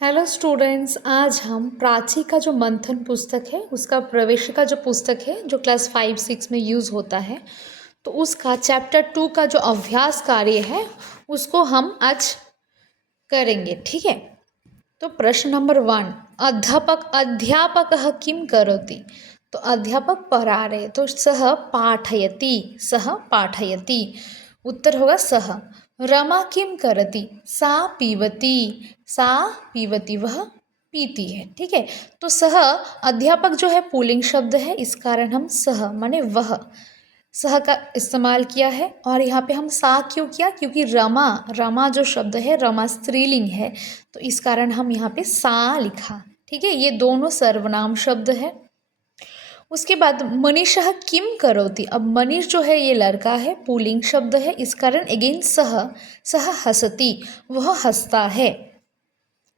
Hello students, आज हम प्राची का जो मंथन पुस्तक है उसका प्रवेशिका जो पुस्तक है जो क्लास 5-6 में यूज़ होता है, तो उसका चैप्टर 2 का जो अभ्यास कार्य है उसको हम आज करेंगे। ठीक है, तो प्रश्न नंबर 1, अध्यापकः किं करोति। तो अध्यापक पढ़ा रहे तो सः पाठयति। उत्तर होगा सः। रमा किं करति, सा पीवती वह पीती है। ठीक है, तो सह अध्यापक जो है पुल्लिंग शब्द है, इस कारण हम सह माने वह सह का इस्तेमाल किया है। और यहाँ पे हम सा क्यों किया, क्योंकि रमा जो शब्द है रमा स्त्रीलिंग है, तो इस कारण हम यहाँ पे सा लिखा। ठीक है, ये दोनों सर्वनाम शब्द है। उसके बाद मनीषः किम करोति। अब मनीष जो है ये लड़का है, पुल्लिंग शब्द है, इस कारण अगेन सह हसति, वह हंसता है।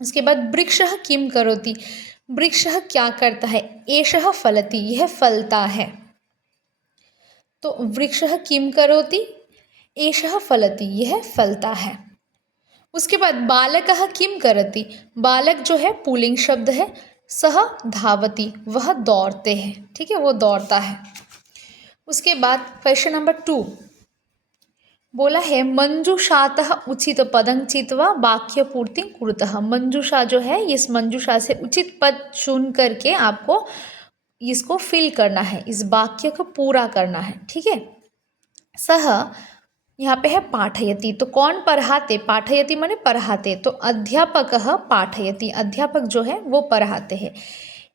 उसके बाद वृक्षः किम करोति, वृक्षः क्या करता है। एषः फलति, यह फलता है। तो वृक्षः किम करोति, एषः फलति, यह फलता है। उसके बाद बालकः किम करति, बालक जो है पुल्लिंग शब्द है, सह धावति, वह दौड़ते हैं। ठीक है, वो दौड़ता है। उसके बाद क्वेश्चन नंबर 2 बोला है मंजूषातः उचित पदं चित्वा वाक्य पूर्ति कुरुतः। मंजूषा जो है, इस मंजूषा से उचित पद चुन करके आपको इसको फिल करना है, इस वाक्य को पूरा करना है। ठीक है, सह यहाँ पे है पाठयति, तो कौन पढ़ाते, पाठयति माने पढ़ाते, तो अध्यापकः पाठयति, अध्यापक जो है वो पढ़ाते हैं।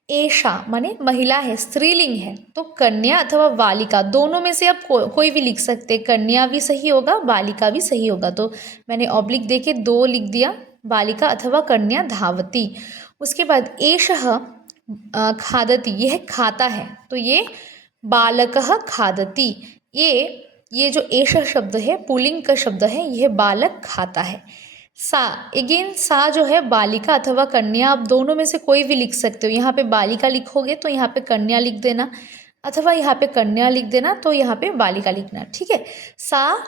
एषा माने महिला है, स्त्रीलिंग है, तो कन्या अथवा बालिका दोनों में से आप कोई भी लिख सकते हैं। कन्या भी सही होगा, बालिका भी सही होगा, तो मैंने ऑब्लिक दे के 2 लिख दिया, बालिका अथवा कन्या धावती। उसके बाद एषः खादति, यह खाता है, तो ये बालकः खादति। ये जो एषः शब्द है पुल्लिंग का शब्द है, यह बालक खाता है। सा अगेन सा जो है बालिका अथवा कन्या, आप दोनों में से कोई भी लिख सकते हो। यहाँ पे बालिका लिखोगे तो यहाँ पे कन्या लिख देना, अथवा यहाँ पे कन्या लिख देना तो यहाँ पे बालिका लिखना। ठीक है, सा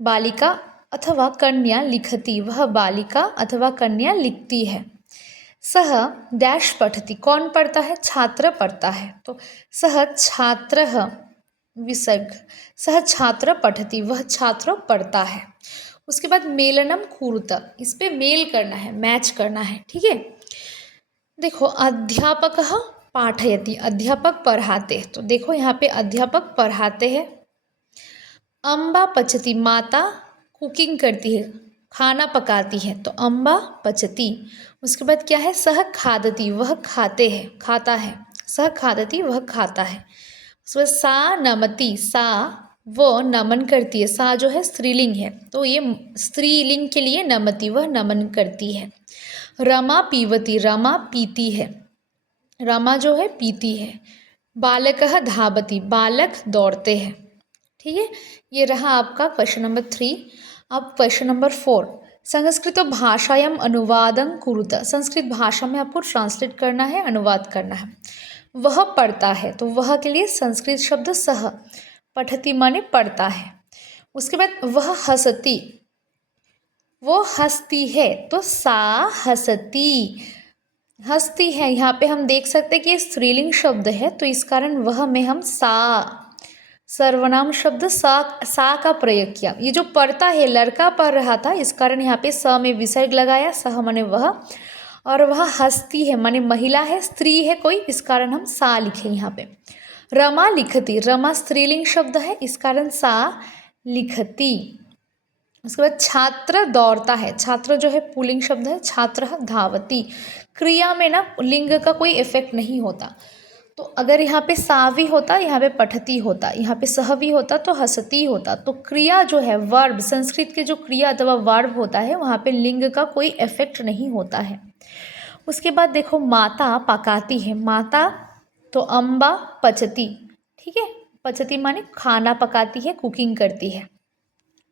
बालिका अथवा कन्या लिखती, वह बालिका अथवा कन्या लिखती है। सह डैश पठति, कौन पढ़ता है, छात्र पढ़ता है, तो सह छात्रः विसर्ग, सह छात्र पठति, वह छात्र पढ़ता है। उसके बाद मेलनम कुरुत, इस पे मेल करना है, मैच करना है। ठीक है, देखो अध्यापकः पाठयति, अध्यापक पढ़ाते, तो देखो यहाँ पे अध्यापक पढ़ाते हैं। अम्बा पचती, माता कुकिंग करती है, खाना पकाती है, तो अम्बा पचती। उसके बाद क्या है, सह खादति, वह खाते हैं, खाता है, सह खादति, वह खाता है। उसके बाद सा नमति, सा वो नमन करती है, सा जो है स्त्रीलिंग है, तो ये स्त्रीलिंग के लिए नमति, वह नमन करती है। रमा पीवती, रमा पीती है, रमा जो है पीती है। बालकः धावति, बालक दौड़ते हैं। ठीक है, ये रहा आपका क्वेश्चन नंबर 3। अब क्वेश्चन नंबर 4, संस्कृत भाषायाम अनुवादं कुरुत, संस्कृत भाषा में आपको ट्रांसलेट करना है, अनुवाद करना है। वह पढ़ता है, तो वह के लिए संस्कृत शब्द सह, पठति माने पढ़ता है। उसके बाद वह हंसती, वो हंसती है, तो सा हंसती, हंसती है। यहाँ पे हम देख सकते हैं कि ये स्त्रीलिंग शब्द है, तो इस कारण वह में हम सा सर्वनाम शब्द सा का प्रयोग किया। ये जो पढ़ता है, लड़का पढ़ रहा था, इस कारण यहाँ पे स में विसर्ग लगाया, सह माने वह, और वह हंसती है माने महिला है, स्त्री है कोई, इस कारण हम सा लिखे यहाँ पे। रमा लिखती, रमा स्त्रीलिंग शब्द है, इस कारण सा लिखती। उसके बाद छात्र दौड़ता है, छात्र जो है पुल्लिंग शब्द है, छात्र धावती। क्रिया में ना लिंग का कोई इफेक्ट नहीं होता, तो अगर यहाँ पे सा भी होता, यहाँ पे पठती होता, यहाँ पे सह भी होता तो हंसती होता, तो क्रिया जो है वर्ब, संस्कृत के जो क्रिया अथवा वर्ब होता है वहाँ पे लिंग का कोई इफेक्ट नहीं होता है। उसके बाद देखो माता पकाती है, माता तो अम्बा पचती। ठीक है, पचती माने खाना पकाती है, कुकिंग करती है।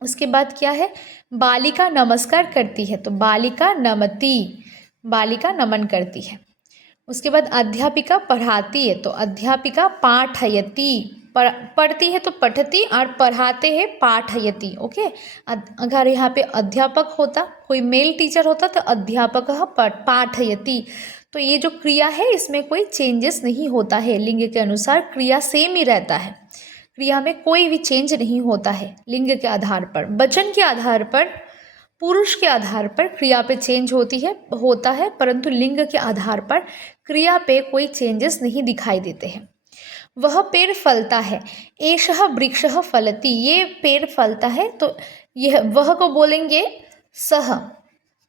उसके बाद क्या है, बालिका नमस्कार करती है, तो बालिका नमति, बालिका नमन करती है। उसके बाद अध्यापिका पढ़ाती है, तो अध्यापिका पाठयति, पढ़ती है तो पठती और पढ़ाते हैं पाठयति। ओके, अगर यहाँ पे अध्यापक होता, कोई मेल टीचर होता तो अध्यापकः पाठयति। तो ये जो क्रिया है इसमें कोई चेंजेस नहीं होता है, लिंग के अनुसार क्रिया सेम ही रहता है, क्रिया में कोई भी चेंज नहीं होता है। लिंग के आधार पर, वचन के आधार पर, पुरुष के आधार पर क्रिया पे चेंज होता है, परंतु लिंग के आधार पर क्रिया पे कोई चेंजेस नहीं दिखाई देते हैं। वह पेड़ फलता है, एषः वृक्षः फलति, ये पेड़ फलता है, तो यह वह को बोलेंगे सः,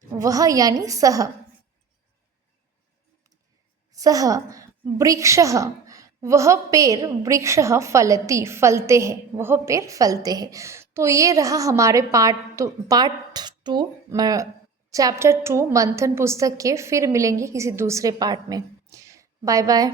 वह यानी सः। सः वृक्षः, वह पेड़, वृक्षः फलति, फलते हैं, वह पेड़ फलते हैं। तो ये रहा हमारे पार्ट 2 चैप्टर 2 मंथन पुस्तक के। फिर मिलेंगे किसी दूसरे पार्ट में। Bye bye.